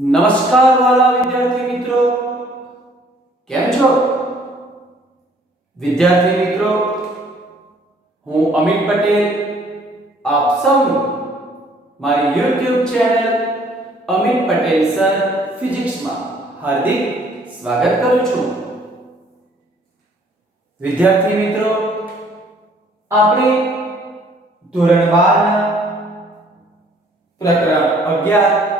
નમસ્કાર વાલા વિદ્યાર્થી મિત્રો, કેમ છો? વિદ્યાર્થી મિત્રો, હું અમિત પટેલ આપ સૌનું મારી YouTube channel Amit Patel sir ફિઝિક્સમાં હાર્દિક સ્વાગત કરું છું. વિદ્યાર્થી મિત્રો, આપણે ધોરણ 12 ના પ્રકરણ 11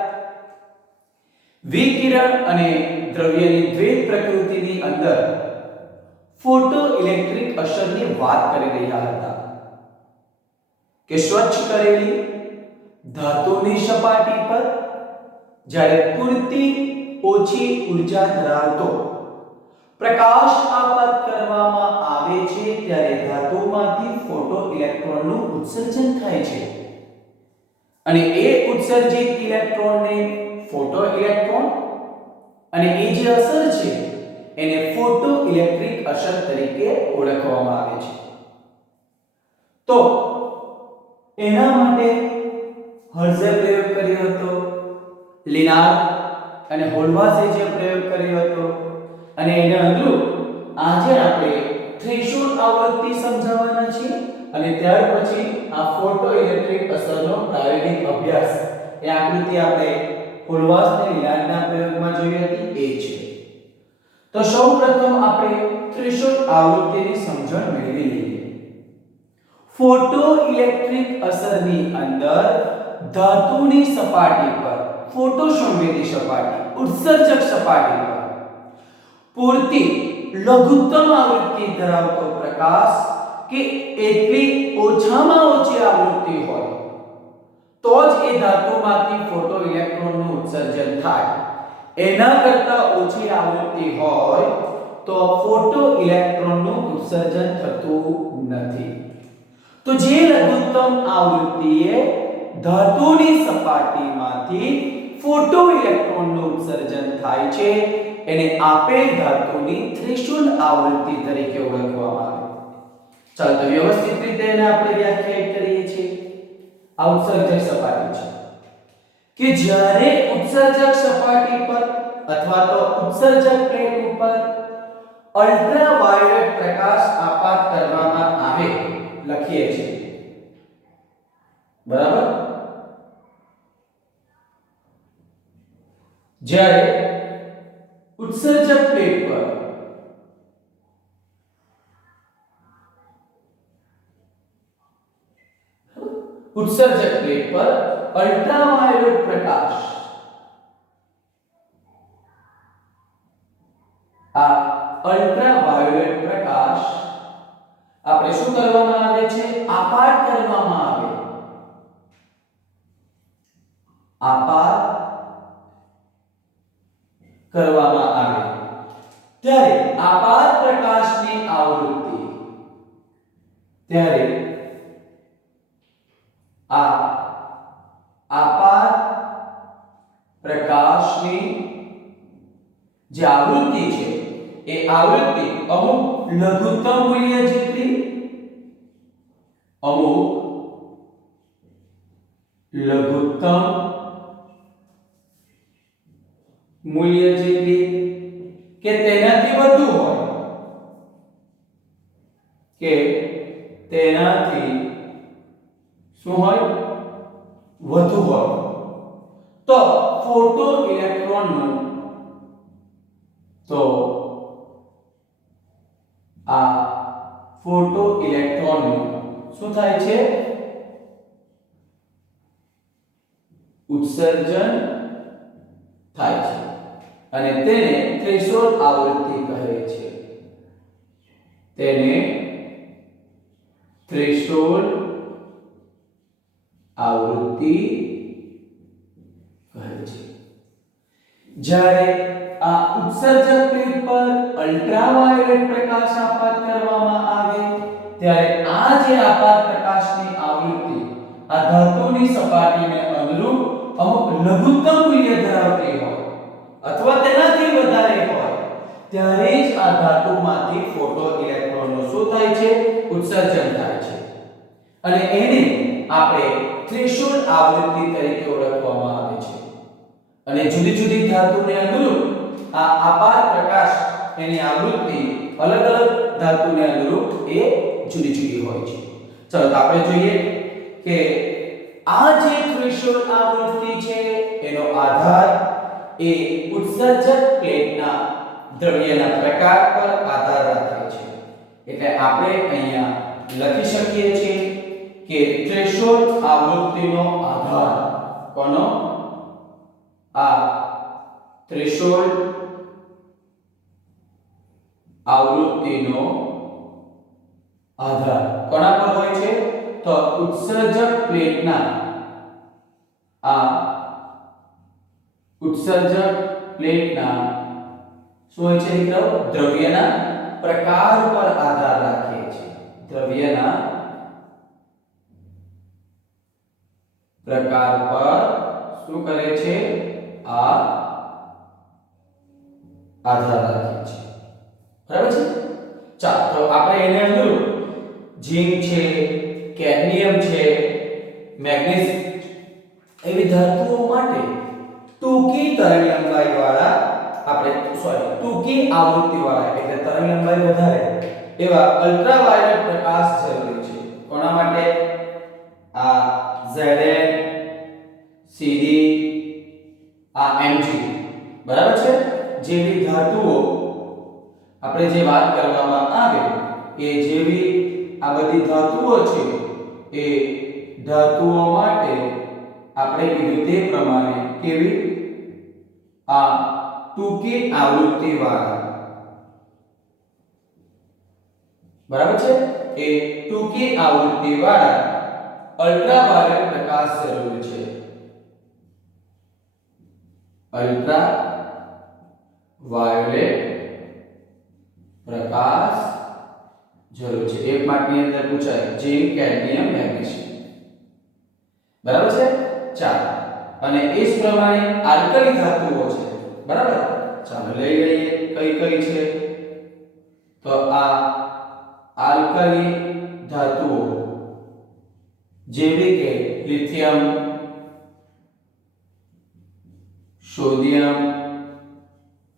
વિકિરણ અને દ્રવ્યની દ્વૈત પ્રકૃતિની અંદર ફોટો ઇલેક્ટ્રિક અસરની વાત કરી રહ્યા હતા કે સ્વચ્છ કરેલી ધાતુની સપાટી પર જ્યારે પૂરતી ઓછી ઊર્જા ધરાવતો પ્રકાશ આપાત કરવામાં આવે છે ત્યારે ધાતુમાંથી ફોટો ઇલેક્ટ્રોનનું ઉત્સર્જન થાય છે અને એ ઉત્સર્જિત ઇલેક્ટ્રોનને ફોટો ઇલેક્ટ્રોન અને એ જે અસર છે એને ફોટો ઇલેક્ટ્રિક અસર તરીકે ઓળખવામાં આવે છે. તો એના માટે હર્ઝે પ્રયોગ કર્યો હતો, લિનાર્ડ અને હોલ્વાસે જે પ્રયોગ કર્યો હતો અને એના અનુરૂપ આજે આપણે થ્રેશોલ્ડ આવૃત્તિ સમજાવવાના છે અને ત્યાર પછી આ ફોટો ઇલેક્ટ્રિક અસરનો પ્રાયોગિક અભ્યાસ એ આકૃતિ આપણે હોલ્વાસ અને લિનાર્ડના પ્રયોગમાં જોઈ હતી એ છે. તો સૌપ્રથમ આપણે થ્રેશોલ્ડ આવૃત્તિની સમજણ મેળવી લઈએ. ફોટો ઇલેક્ટ્રિક અસરની અંદર ધાતુની સપાટી પર ફોટો સંવેદી સપાટી ઉત્સર્જક સપાટી પર પૂરતી લઘુત્તમ આવૃત્તિ ધરાવતો પ્રકાશ કે એટલી ઓછામાં ઓછી આવૃત્તિ હોય તો જ એ ધાતુમાંથી ફોટો ઇલેક્ટ્રોનનું ઉત્સર્જન થાય. એના કરતા ઓછી આવૃત્તિ હોય તો ફોટો ઇલેક્ટ્રોનનું ઉત્સર્જન થતું નથી. તો જે લઘુત્તમ આવૃત્તિએ ધાતુની સપાટીમાંથી ફોટો ઇલેક્ટ્રોનનું ઉત્સર્જન થાય છે એને આપેલ ધાતુની થ્રેશોલ્ડ આવૃત્તિ તરીકે ઓળખવામાં આવે. ચાલો તો વ્યવસ્થિત રીતે એને આપણે વ્યાખ્યાયિત કરીએ છીએ. આ ઉત્સર્જક સપાટી છે કે જ્યારે ઉત્સર્જક સપાટી પર અથવા તો ઉત્સર્જક પ્લેટ ઉપર અલ્ટ્રાવાયોલેટ પ્રકાશ આપાત કરવામાં આવે, લખીએ છીએ બરાબર. જ્યારે ઉત્સર્જક પ્લેટ પર અલ્ટ્રાવાયોલેટ પ્રકાશ આપણે શું કરવામાં આવે છે? આપાત કરવામાં આવે. ત્યારે આપાત પ્રકાશની આવૃત્તિ આપાત પ્રકાશની જે આવૃત્તિ છે એ આવૃત્તિ અમુક લઘુત્તમ મૂલ્ય જેટલી કે તેનાથી વધુ હોય કે તેનાથી શું હોય? વધુ હોય તો ફોટો ઇલેક્ટ્રોનનું શું થાય છે? ઉત્સર્જન થાય છે અને તેને થ્રેશોલ્ડ આવૃત્તિ કહે છે. જ્યારે આ ઉત્સર્જક પ્લેટ પર અલ્ટ્રાવાયોલેટ પ્રકાશ આપાત કરવામાં આવે ત્યારે આ જે આપાત પ્રકાશની આવૃત્તિ આ ધાતુની સપાટીને અનુરૂપ અમુક લઘુત્તમ મૂલ્ય ધરાવતી હોય અથવા તેનાથી વધારે હોય ત્યારે જ આ ધાતુમાંથી ફોટો ઇલેક્ટ્રોનનું શું થાય છે? ઉત્સર્જન થાય છે અને એને આપણે થ્રેશોલ્ડ આવૃત્તિ તરીકે ઓળખવામાં આવે છે. અને જુદી જુદી ધાતુને અનુરૂપ આ આપાત પ્રકાશ એની આવૃત્તિ અલગ અલગ ધાતુને અનુરૂપ એ જુદી જુદી હોય છે. ચલો તો આપણે જોઈએ કે આ જે થ્રેશોલ્ડ આવૃત્તિ છે એનો આધાર એ ઉત્સર્જક પ્લેટના દ્રવ્યના પ્રકાર પર આધાર રાખે છે. એટલે આપણે અહીંયા લખી શકીએ છીએ કે થ્રેશોલ્ડ આવૃત્તિનો આધાર કોનો આ થ્રેશોલ્ડ આવૃત્તિનો આધાર કોના પર હોય છે તો ઉત્સર્જક પ્લેટના આ ઉત્સર્જક પ્લેટના શું હોય છે મિત્રો દ્રવ્યના પ્રકાર પર આધાર રાખે છે. દ્રવ્યના પ્રકાર પર શું કરે છે આ આધાર રાખે છે. બરાબર છે. ચાલો તો આપણે એને અનુરૂપ ઝીંક છે, કેડમિયમ છે, મેગ્નેશિયમ એવી ધાતુઓ માટે ટૂંકી તરંગલંબાઈ વાળા ટૂંકી આવૃત્તિ વાળા એટલે તરંગલંબાઈ વધારે એવા અલ્ટ્રાવાયોલેટ પ્રકાશ જરૂરી છે. કોના માટે આ Zn Cd આ Mg બરાબર છે જેવી ધાતુઓ આપણે જે વાત કરવામાં આવે એ જેવી આ બધી ધાતુઓ છે એ ધાતુઓ માટે આપણે કીધું તે પ્રમાણે કેવી આ ટૂંકી આવૃત્તિ વાળા બરાબર છે એ ટૂંકી આવૃત્તિ વાળા અલ્ટ્રાવાયોલેટ પ્રકાશ જરૂરી છે. અલ્ટ્રાવાયોલેટ પ્રકાશ જરૂર છે. એક માર્કની અંદર પૂછાય ઝીંક, કેડમિયમ, મેગ્નેશિયમ બરાબર છે. ચાલો અને એ જ પ્રમાણે આલ્કલી ધાતુઓ છે બરાબર. ચાલો લઈ લઈએ કઈ કઈ છે તો આ આલ્કલી ધાતુઓ જેવી કે લિથિયમ, સોડિયમ,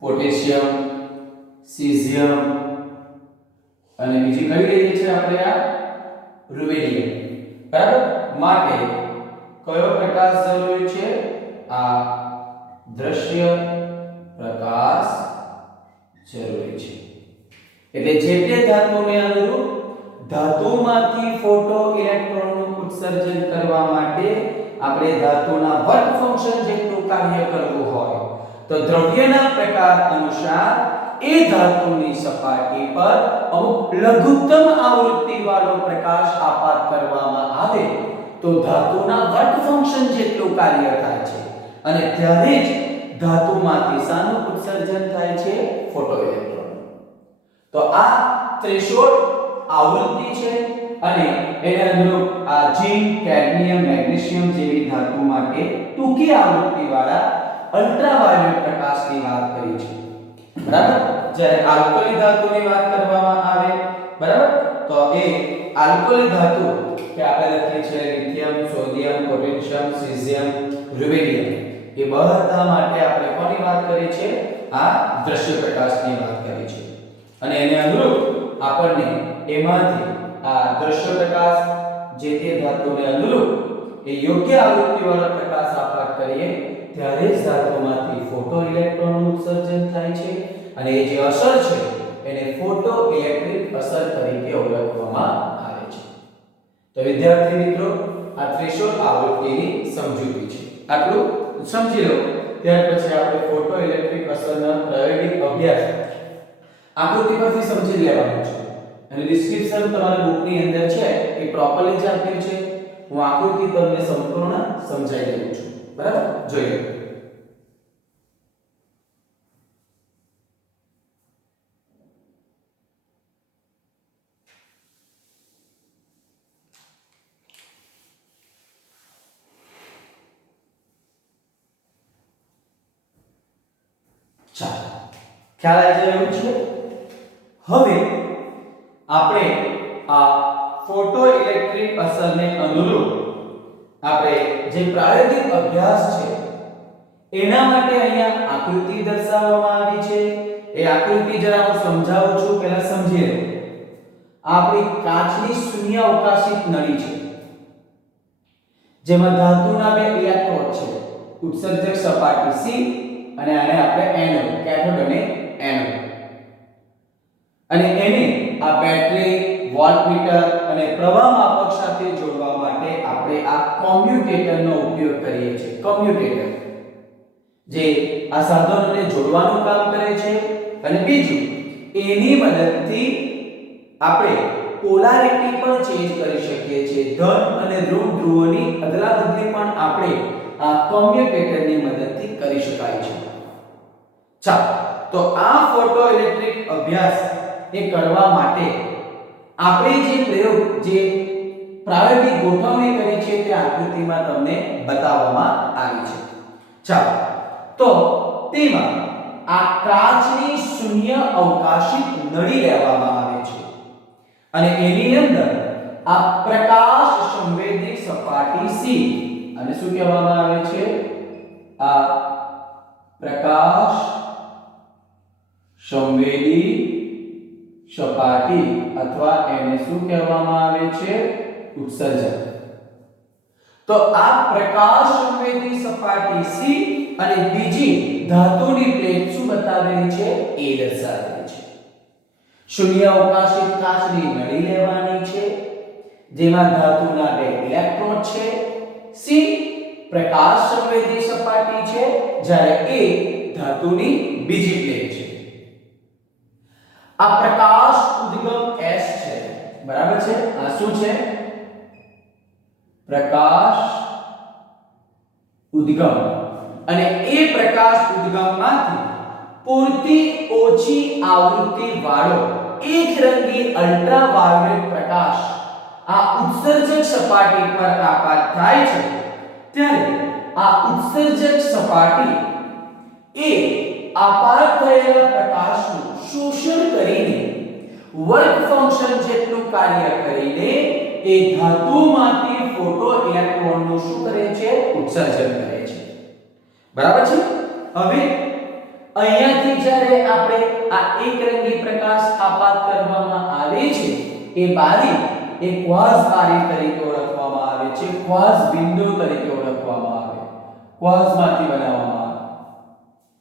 પોટેશિયમ, સીઝિયમ અને બીજી કઈ લઈએ છે આપણે આ રૂબેડિયમ બરાબર. માટે કયો પ્રકાશ જરૂરી છે આ દ્રશ્ય પ્રકાશ જરૂરી છે. એટલે જે તે ધાતુને અનુરૂપ ધાતુમાંથી ફોટો ઇલેક્ટ્રોનનું ઉત્સર્જન કરવા માટે આપણે ધાતુના વર્ક ફંક્શન જેટલું કાર્ય કરવું હોય તો દ્રવ્યના પ્રકાર અનુસાર એ ધાતુની સપાટી પર અમુક લઘુત્તમ આવૃત્તિ વાળો પ્રકાશ આપાત કરવામાં આવે તો ધાતુના વર્ક ફંક્શન જેટલું કાર્ય થાય છે અને ત્યારે જ ધાતુમાંથી શાનું ઉત્સર્જન થાય છે ફોટો ઇલેક્ટ્રોન. તો આ થ્રેશોલ્ડ આવૃત્તિ છે અને એને અનુરૂપ આ ઝીંક, કેડમિયમ, મેગ્નેશિયમ જેવી ધાતુ માટે ટૂંકી આવૃત્તિ વાળા અલ્ટ્રાવાયોલેટ પ્રકાશની વાત કરી છે બરાબર. જ્યારે આલ્કલી ધાતુની વાત કરવામાં આવે બરાબર તો એ આલ્કલી ધાતુ કે આપણે લખીએ છીએ લિથિયમ, સોડિયમ, પોટેશિયમ, સીઝિયમ, રૂબેડિયમ એ બધા માટે આપણે કોની વાત કરી છે આ દ્રશ્ય પ્રકાશની વાત કરી છે. અને એને અનુરૂપ આપણને એમાંથી આ દ્રશ્ય પ્રકાશ જે તે ધાતુને અનુરૂપ એ યોગ્ય આવૃત્તિ વાળો પ્રકાશ આપાત કરીએ ત્યારે જ ધાતુમાંથી ફોટો ઇલેક્ટ્રોનનું ઉત્સર્જન થાય છે અને એ જે અસર છે એને ફોટો ઇલેક્ટ્રિક અસર તરીકે ઓળખવામાં આવે છે. તો વિદ્યાર્થી મિત્રો આ થ્રેશોલ્ડ આવૃત્તિની સમજૂતી છે. આટલું સમજી લો. ત્યાર પછી આપણે ફોટો ઇલેક્ટ્રિક અસરના પ્રાયોગિક અભ્યાસ આકૃતિ પરથી સમજી લેવાનું છે અને ડિસ્ક્રિપ્શન તમારી બુકની અંદર છે એ પ્રોપરલી જ આપ્યું છે. હું આકૃતિ તમને સંપૂર્ણ સમજાવી દઉં છું બરાબર. જોઈએ ચાલો ખ્યાલ આવી જાય એવું છે. હવે આપણે આ ફોટો ઇલેક્ટ્રિક અસરને અનુરૂપ આપણે જે પ્રાયોગિક અભ્યાસ છે એના માટે અહીંયા આકૃતિ દર્શાવવામાં આવી છે. એ આકૃતિ જરા હું સમજાવું છું, પહેલા સમજી લો. આપણી કાચની શૂન્યાવકાશી નળી છે જેમાં ધાતુના બે ઇલેક્ટ્રોડ છે. ઉત્સર્જક સપાટી C અને આને આપણે એનોડ, કેથોડ અને એનોડ. અને એને આ બેટરી, વોલ્ટમીટર અને પ્રવાહ માપક સાથે જોડવા માટે આપણે આ કોમ્યુટેટરનો ઉપયોગ કરીએ છીએ. કોમ્યુટેટર જે આ સાધનોને જોડવાનું કામ કરે છે. અને બીજું, એની મદદથી આપણે પોલારિટી પણ ચેન્જ કરી શકીએ છીએ. ધન અને ઋણ ધ્રુવોની અદલાબદલી પણ આપણે આ કોમ્યુટેટરની મદદથી કરી શકાય છે. ચાલો, તો આ ફોટોઇલેક્ટ્રિક અભ્યાસ એ કરવા માટે આપણે જે પ્રયોગ, જે પ્રાયોગિક ગોઠવણી કરી છે તે આકૃતિમાં તમને બતાવવામાં આવી છે. ચાલો, તો તેમાં આ કાચની શૂન્ય અવકાશી નળી લેવામાં આવે છે અને એની અંદર આ પ્રકાશ સંવેદી સપાટી C, અને શું કહેવામાં આવે છે? આ પ્રકાશ સંવેદી સપાટી અથવા એને શું કહેવામાં આવે છે? ઉત્સર્જક. તો આ પ્રકાશ સંવેદી સપાટી C અને બીજી ધાતુની પ્લેટ શું બતાવેલી છે? એ દર્શાવેલી છે. શૂન્ય અવકાશી કાચની નળી લેવાની છે જેમાં ધાતુના બે ઇલેક્ટ્રોડ છે. C પ્રકાશ સંવેદી સપાટી છે, જ્યારે A ધાતુની બીજી પ્લેટ છે. આ પ્રકાશ ઉદ્ગમ S છે, બરાબર છે? આ શું છે? પ્રકાશ ઉદ્ગમ. અને એ પ્રકાશ ઉદ્ગમમાંથી પૂરતી ઓછી આવૃત્તિ વાળો એકરંગી અલ્ટ્રાવાયોલેટ પ્રકાશ આ ઉત્સર્જક સપાટી પર આપાત થાય છે, ત્યારે આ ઉત્સર્જક સપાટી એ આપાત થયેલા પ્રકાશનું શોષણ કરીને વર્ક ફંક્શન જેટલું કાર્ય કરીને એ ધાતુમાંથી ફોટો ઇલેક્ટ્રોનનું શું કરે છે? ઉત્સર્જન કરે છે. બરાબર છે? હવે અહીંયાથી જ્યારે આપણે આ એકરંગી પ્રકાશ આપાત કરવામાં આવે છે, એ બારી એ ક્વાર્ટઝ બારી તરીકે ઓળખવામાં આવે છે. ક્વાર્ટઝ વિન્ડો તરીકે ઓળખવામાં આવે. ક્વાર્ટઝમાંથી બનાવવામાં આવે.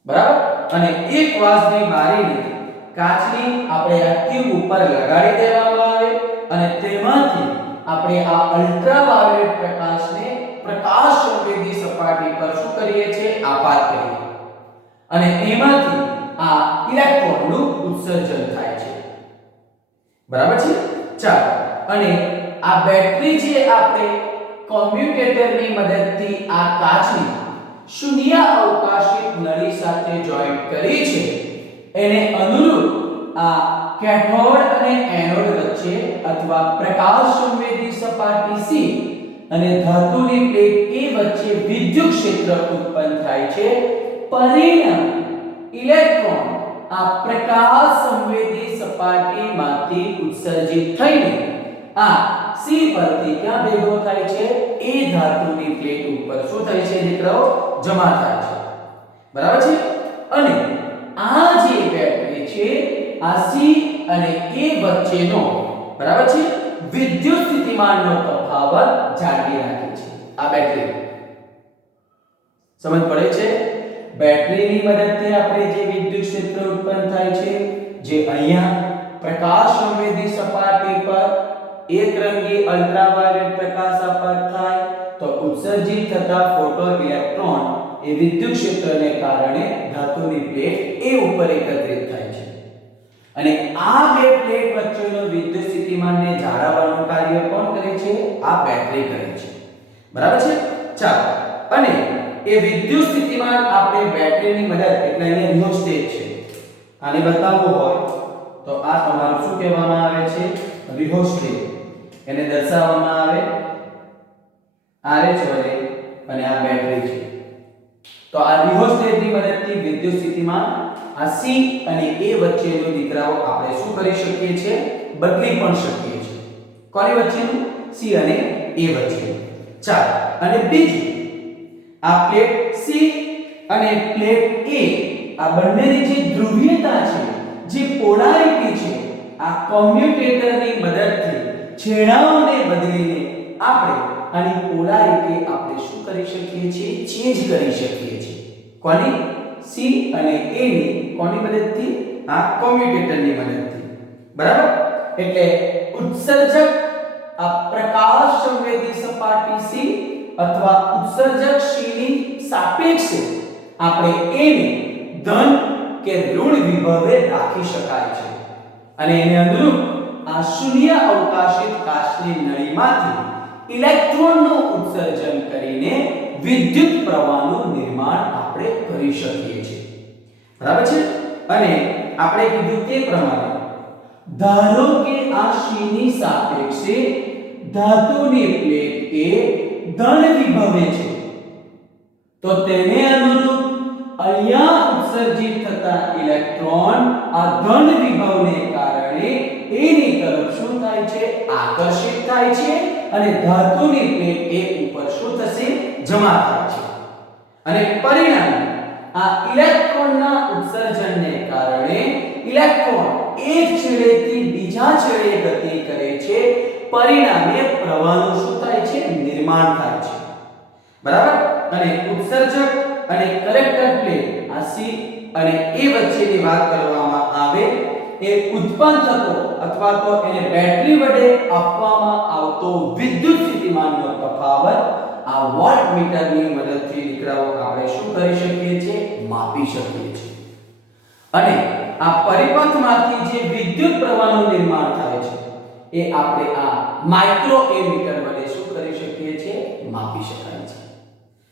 બરાબર? અને એ ક્વાર્ટઝની બારીને કાચની આપણે આ ટ્યુબ ઉપર લગાડી દેવામાં આવે અને તેમાંથી આપણે આ અલ્ટ્રાવાયોલેટ પ્રકાશને પ્રકાશ સંવેદી સપાટી પર શું કરીએ છીએ? આપાત કરીએ. અને એમાંથી આ ઇલેક્ટ્રોનનું ઉત્સર્જન થાય છે. બરાબર છે? ચાલો, અને આ બેટરી જે આપણે કોમ્યુટેટરની મદદથી આ કાચની શૂન્ય અવકાશી નળી સાથે જોઈન્ટ કરી છે, એને અનુરૂપ આ કેથોડ અને એનોડ વચ્ચે અથવા પ્રકાશ સંવેદી સપાટી C અને ધાતુની પ્લેટ A વચ્ચે વિદ્યુત ક્ષેત્ર ઉત્પન્ન થાય છે. પરિણામ ઇલેક્ટ્રોન આ પ્રકાશ સંવેદી સપાટીમાંથી ઉત્સર્જિત થઈને આ C પરથી ક્યાં ભેગો થાય છે? એ ધાતુની પ્લેટ ઉપર શું થાય છે દીકરાઓ? જમા થાય છે. બરાબર છે? અને આ જે બેટરી છે આ C અને A વચ્ચેનો, બરાબર છે, વિદ્યુત સ્થિતિમાનનો તફાવત જાળવી રાખે છે આ બેટરી. સમજ પડે છે? બેટરીની મદદથી આપણે જે વિદ્યુત ક્ષેત્ર ઉત્પન્ન થાય છે, જે અહીંયા પ્રકાશ સંવેદી સપાટી પર એકરંગી અલ્ટ્રાવાયોલેટ પ્રકાશ આપાત થાય તો ઉત્સર્જિત થતા ફોટો ઇલેક્ટ્રોન એ વિદ્યુત ક્ષેત્રને કારણે ધાતુની પ્લેટ A ઉપર એકત્રિત થાય છે. અને આ બે પ્લેટ વચ્ચેનો વિદ્યુત સ્થિતિમાનને જાળવવાનું કાર્ય કોણ કરે છે? આ બેટરી કરે છે. બરાબર છે? ચાલો, અને એ વિદ્યુત સ્થિતિમાન આપણે બેટરીની મદદ, એટલે અહીંયા રિહોસ્ટેટ છે, આને બતાવવું હોય તો આ તમારું શું કહેવામાં આવે છે? રિહોસ્ટેટ. એને દર્શાવવામાં આવે RH વડે અને આ બેટરી છે. તો આ રિહોસ્ટેટની મદદથી વિદ્યુત સ્થિતિમાન આ C અને A વચ્ચેનો દીકરાઓ આપણે શું કરી શકીએ છીએ? બદલી પણ શકીએ છીએ. કોની વચ્ચેનું? C અને A વચ્ચેનું. ચાલો, અને બીજું, આ પ્લેટ C અને પ્લેટ A આ બંનેની જે ધ્રુવીયતા છે, જે પોલારિટી છે, આ કોમ્યુટેટરની મદદથી છેડાઓને બદલીને આપણે આની પોલારિટી આપણે શું કરી શકીએ છીએ? ચેન્જ કરી શકીએ છીએ. કોની? C અને A ની કોની મદદથી? આ કોમ્યુટેટરની મદદથી. બરાબર? એટલે ઉત્સર્જક આ પ્રકાશ સંવેદી સપાટી C અથવા ઉત્સર્જક C ની સાપેક્ષે આપણે A ને ધન કે ઋણ વિભવે રાખી શકાય છે અને એને અનુરૂપ આ શૂન્ય અવકાશિત કાચની નળીમાંથી ઇલેક્ટ્રોનનું ઉત્સર્જન કરીને વિદ્યુત પ્રવાહનું નિર્માણ આપણે કરી શકીએ છીએ. બરાબર છે? અને આપણે કીધું તે પ્રમાણે ધારો કે આ C ની સાપેક્ષે ધાતુની પ્લેટ એ ધન વિભવે છે, તો તેને અનુરૂપ અહીંયા ઉત્સર્જિત થતા ઇલેક્ટ્રોન આ ધન વિભવને કારણે એની તરફ શું થાય છે? આકર્ષિત થાય છે અને ધાતુની પ્લેટ એ ઉપર શું થશે? જમા થાય છે. અને પરિણામે આ ઇલેક્ટ્રોનના ઉત્સર્જનને કારણે ઇલેક્ટ્રોન એક છેડેથી બીજા છેડે ગતિ કરે છે. પરિણામે પ્રવાહનું શું થાય છે? નિર્માણ થાય છે. બરાબર? અને ઉત્સર્જક અને કલેક્ટર પ્લેટ આ C અને A વચ્ચેની વાત કરવામાં આવે એ ઉત્પન્ન થતો અથવા તો એને બેટરી વડે આપવામાં આવતો વિદ્યુત સ્થિતિમાનનો તફાવત આ વોલ્ટમીટરની મદદથી દીકરાઓ આપણે શું કરી શકીએ છીએ? માપી શકીએ છીએ. અને આ પરિપથમાંથી જે વિદ્યુત પ્રવાહનું નિર્માણ થાય છે એ આપણે આ માઇક્રો એમીટર વડે શું કરી શકીએ છીએ? માપી શકાય છે.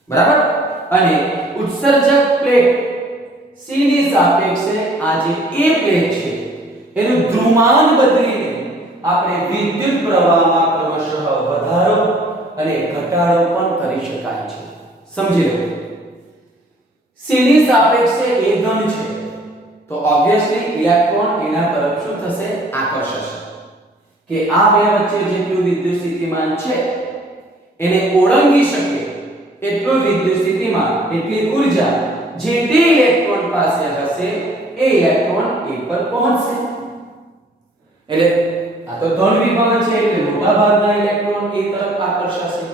બરાબર? અને ઉત્સર્જક પ્લેટ C ની સાપેક્ષે આ જે A પ્લેટ છે એનું ધ્રુવમાન બદલીને આપણે વિદ્યુત પ્રવાહમાં ક્રમશઃ વધારો અને ઘટાડો પણ કરી શકાય છે. સમજી લો. C ની સાપેક્ષે A ધન છે તો ઓબ્વિયસલી ઇલેક્ટ્રોન એના તરફ શું થશે? આકર્ષશે. કે આ બે વચ્ચે જેટલું વિદ્યુત સ્થિતિમાન છે એને ઓળંગી શકે એટલું વિદ્યુત સ્થિતિમાન, એટલી ઊર્જા જે તે ઇલેક્ટ્રોન પાસે હશે એ ઇલેક્ટ્રોન A પર પહોંચશે. એટલે આ તો ધન વિભવ છે એટલે મોટા ભાગના ઇલેક્ટ્રોન A તરફ આકર્ષાશે.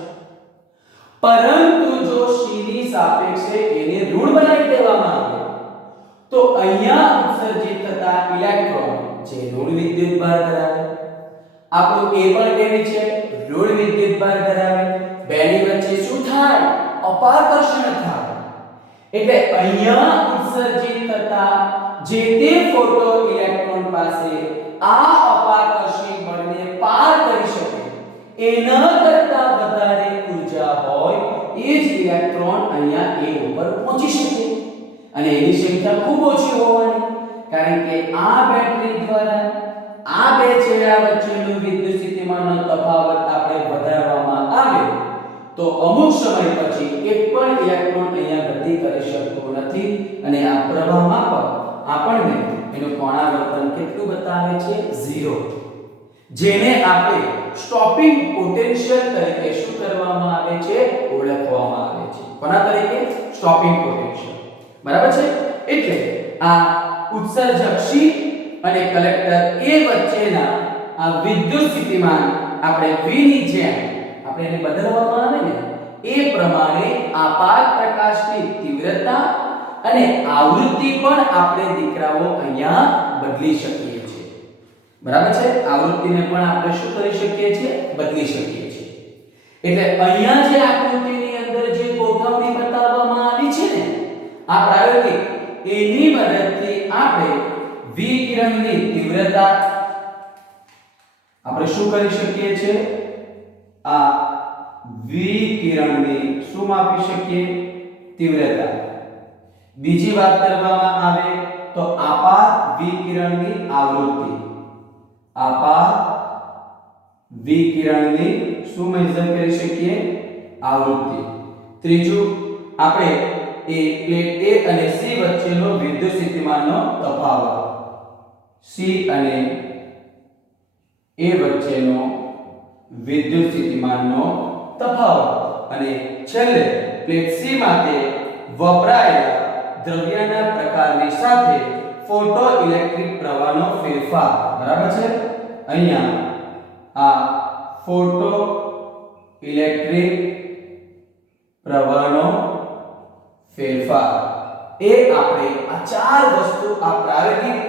પરંતુ જો C ની સાપેક્ષે એને ઋણ બનાવી દેવામાં આવે તો અહીંયા ઉત્સર્જિત થતા ઇલેક્ટ્રોન જે ઋણ વિદ્યુત ભાર ધરાવે, આપણું A પણ કેવી છે? ઋણ વિદ્યુત ભાર ધરાવે. બેની વચ્ચે શું થાય? અપાકર્ષણ થાય. એટલે અહીંયા ઉત્સર્જિત થતા જે તે ફોટો ઇલેક્ટ્રોન પાસે આ અપાકર્ષી બળને પાર કરી શકે એના કરતા વધારે ઊર્જા હોય એ જ ઇલેક્ટ્રોન અહીંયા A ઉપર પહોંચી શકે અને એની સંખ્યા ખૂબ ઓછી હોવાની, કારણ કે આ બેટરી દ્વારા આ બે છેડા વચ્ચેનું વિદ્યુત સ્થિતિમાનનો તફાવત આપણે વધારવામાં આવે તો અમુક સમય પછી એક પણ ઇલેક્ટ્રોન અહીંયા ગતિ કરી શકતો નથી અને આ પ્રવાહ માપક આપણને એનું કોણાવર્તન કેટલું બતાવે છે? 0. જેને આપણે સ્ટોપિંગ પોટેન્શિયલ તરીકે શું કરવામાં આવે છે? ઓળખવામાં આવે છે. કોના તરીકે? Stopping potential. બરાબર છે? એટલે આ ઉત્સર્જક C અને કલેક્ટર A વચ્ચેના આ વિદ્યુત સ્થિતિમાન આપણે V ની જેમ આપણે એને બદલવામાં આવે ને એ પ્રમાણે આપાત પ્રકાશની તીવ્રતા અને આવૃત્તિ પણ આપણે દીકરાઓ અહીંયા બદલી શકીએ છીએ. બરાબર છે? આવૃત્તિને પણ આપણે શું કરી શકીએ છીએ? બદલી શકીએ છીએ. એટલે અહીંયા જે આકૃતિની અંદર જે ગોઠવણી બતાવવામાં આવી છે ને આ પ્રાયોગિક એની મદદથી આપણે વિકિરણની તીવ્રતા આપણે શું કરી શકીએ છીએ? આ વિકિરણની શું માપી શકીએ? તીવ્રતા. બીજી વાત કરવામાં આવે તો આપાત વિકિરણની આવૃત્તિ. આપાત વિકિરણની શું મેઝર કરી શકીએ? આવૃત્તિ. ત્રીજું આપણે એ પ્લેટ A અને C વચ્ચેનો વિદ્યુત સ્થિતિમાનનો તફાવત. C અને A વચ્ચેનો વિદ્યુત સ્થિતિમાનનો તફાવત અને છેલ્લે પ્લેટ C માટે વપરાયેલા દ્રવ્યના પ્રકારની સાથે ફોટો ઇલેક્ટ્રિક પ્રવાહનો ફેરફાર, બરાબર છે? અહીંયા આ ફોટો ઇલેક્ટ્રિક પ્રવાહનો ફેરફાર એ આપણે આ ચાર વસ્તુ આ પ્રાયોગિક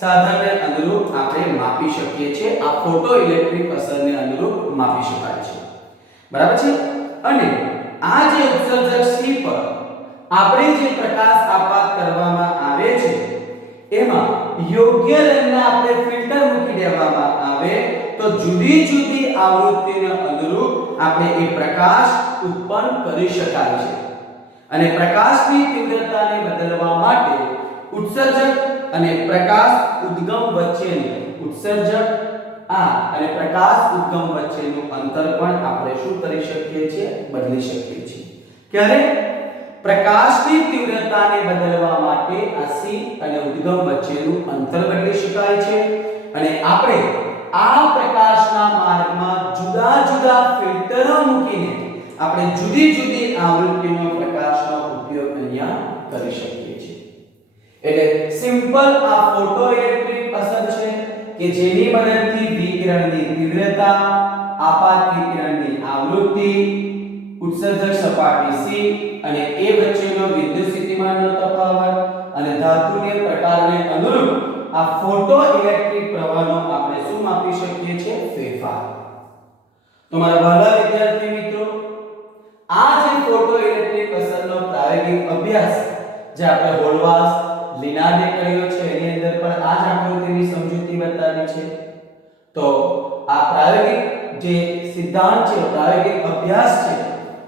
સાધનને અનુરૂપ આપણે માપી શકીએ છીએ. આ ફોટો ઇલેક્ટ્રિક અસરને અનુરૂપ માપી શકાય છે, બરાબર છે? અને આ જે ઉત્સર્જક C પર આપણે જે પ્રકાશ આપાત કરવામાં આવે છે એમાં યોગ્ય રંગના આપણે ફિલ્ટર મૂકી દેવામાં આવે તો જુદી જુદી આવૃત્તિને અનુરૂપ આપણે એ પ્રકાશ ઉત્પન્ન કરી શકાય છે. અને પ્રકાશની તીવ્રતાને બદલવા માટે ઉત્સર્જક અને પ્રકાશ ઉદ્ગમ વચ્ચેનું ઉત્સર્જક અને પ્રકાશ ઉદ્ગમ વચ્ચેનું અંતર પણ આપણે શું કરી શકીએ છીએ? બદલી શકીએ છીએ. ક્યારે? પ્રકાશની તીવ્રતાને બદલવા માટે આ C અને ઉદ્ગમ વચ્ચેનું અંતર બદલી શકાય છે અને આપણે આ પ્રકાશના માર્ગમાં જુદા જુદા ફિલ્ટરો મૂકીને આપણે જુદી જુદી આવૃત્તિનો પ્રકાશનો ઉપયોગ અહીંયા કરી શકીએ છીએ. એટલે સિમ્પલ આ ફોટો ઇલેક્ટ્રિક અસર છે કે જેની મદદથી વિકિરણની તીવ્રતા, આપાત વિકિરણની આવૃત્તિ, ઉત્સર્જક સપાટી C અને એ વચ્ચેનો વિદ્યુત સ્થિતિમાનનો તફાવત અને ધાતુને પ્રકારને અનુરૂપ આ ફોટો ઇલેક્ટ્રિક પ્રવાહનો આપણે શું માપી શકીએ છીએ? ફેરફાર. તો મારા વહાલા વિદ્યાર્થી મિત્રો, આ જે ફોટો ઇલેક્ટ્રિક અસરનો પ્રાયોગિક અભ્યાસ જે આપણે હોલવાસ લિનાર્ડે કર્યો છે એની અંદર પણ આ જ આકૃતિની સમજૂતી બતાવી છે. તો આ પ્રાયોગિક જે સિદ્ધાંત છે, પ્રાયોગિક અભ્યાસ છે,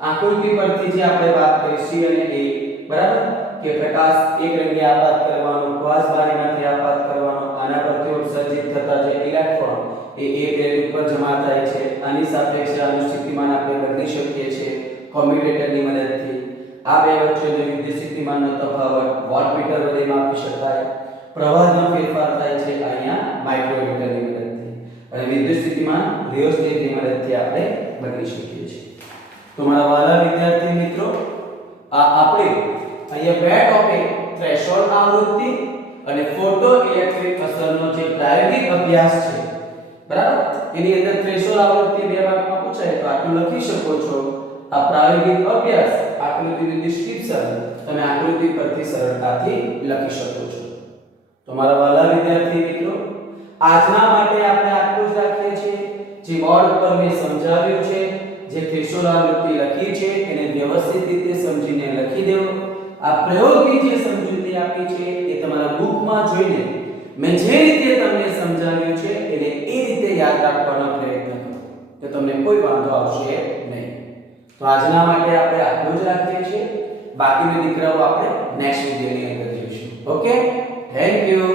આકૃતિ પરથી જે આપણે વાત કરી C અને A, બરાબર, કે પ્રકાશ એક રંગે આપાત કરવાનો, ક્વાર્ટઝ બારીમાંથી આપાત કરવાનો, આના પરથી ઉત્સર્જિત થતા જે ઇલેક્ટ્રોન એ પ્લેટ ઉપર જમા થાય છે, આની સાપેક્ષે આનું સ્થિતિમાન આપણે બદલી શકીએ છીએ કોમ્યુટેટરની મદદથી. આ બે વચ્ચેનો વિદ્યુત સ્થિતિમાનનો તફાવત વોટમીટર વડે માપી શકાય. પ્રવાહનો ફેરફાર થાય છે અહીંયા માઇક્રોમીટરની મદદથી અને વિદ્યુત સ્થિતિમાન રિયોસ્ટેટની મદદથી આપણે બદલી શકીએ છીએ. તો મારા વહાલા વિદ્યાર્થી મિત્રો, આ આપણે અહીંયા બે ટોપિક થ્રેશોલ્ડ આવૃત્તિ અને ફોટો ઇલેક્ટ્રિક અસરનો જે પ્રાયોગિક અભ્યાસ છે, બરાબર, એની અંદર થ્રેશોલ્ડ આવૃત્તિ 2 માર્કમાં પૂછાય તો આટલું લખી શકો છો. આ પ્રાયોગિક અભ્યાસ આકૃતિનું ડિસ્ક્રિપ્શન તમે આકૃતિ પરથી સરળતાથી લખી શકો છો. તો મારા વહાલા વિદ્યાર્થી મિત્રો, આજના માટે આપણે આટલું જ રાખીએ છીએ. જે બોર્ડ પર મેં સમજાવ્યું છે, જે થ્રેશોલ્ડ આવૃત્તિ લખી છે એને વ્યવસ્થિત રીતે સમજીને લખી દેવો. આ પ્રયોગની જે સમજૂતી આપી છે એ તમારા બુકમાં જોઈને મેં જે રીતે તમને સમજાવ્યું છે એને એ રીતે યાદ રાખવાનો પ્રયત્ન કરો તો તમને કોઈ વાંધો આવશે નહીં. તો આજના માટે આપણે આટલું જ રાખીએ છીએ. બાકીના દીકરાઓ આપણે નેક્સ્ટ વિડિયોની અંદર જોઈશું. Okay, thank you.